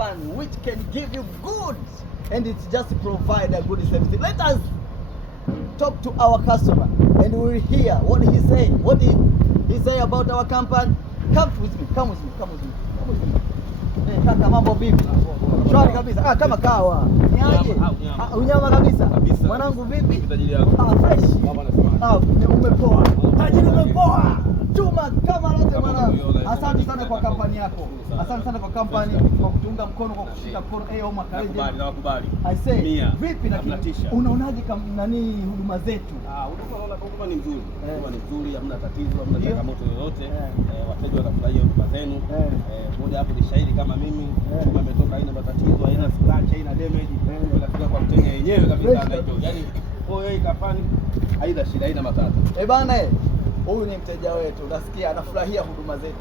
company which can give you goods and it's just provide a good service. Let us talk to our customer and we will hear what he say. What he say about our company. Come with me. Kaka, mambo vipi? Shwari kabisa. Kama kawa. Niaje? Unyama kabisa. Mwanangu vipi? Fresh. Umepoa. Tajiri umepoa. Chuma kama lote mwanangu. Asante sana kwa kampani yako. Asante sana kwa kampani kwa kutunga mkono, kwa kushika mkono. Omar Khalid. Nakubali. I say, vipi na unaonaje nani huduma zetu? Huduma ni nzuri. Huduma ni nzuri, hamna tatizo, hamna changamoto yoyote. Wateja wanafurahia huduma zenu. Moja hapo ni shahidi kama mimi, kama imetoka haina matatizo, haina scratch, haina damage. Tunafika kwa mteja yenyewe kabisa anaitwa. Yaani hii kampani haina shida, haina matatizo. Bana huyu ni mteja wetu, unasikia anafurahia huduma zetu.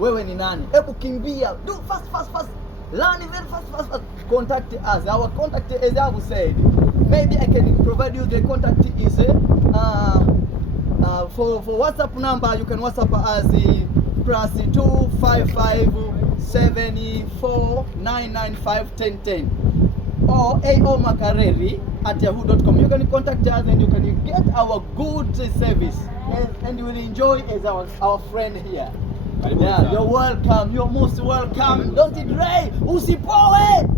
Wewe ni nani? Hebu kimbia, do fast. Learn very fast. Contact us. Our contact, as I said, maybe I can provide you the contact is for WhatsApp number. You can WhatsApp us +255 74 995 1010 or aomakareri@yahoo.com. You can contact us and you can get our good service and you will enjoy as our friend here. Yeah, you're welcome. You're most welcome. Don't delay. Usipoe.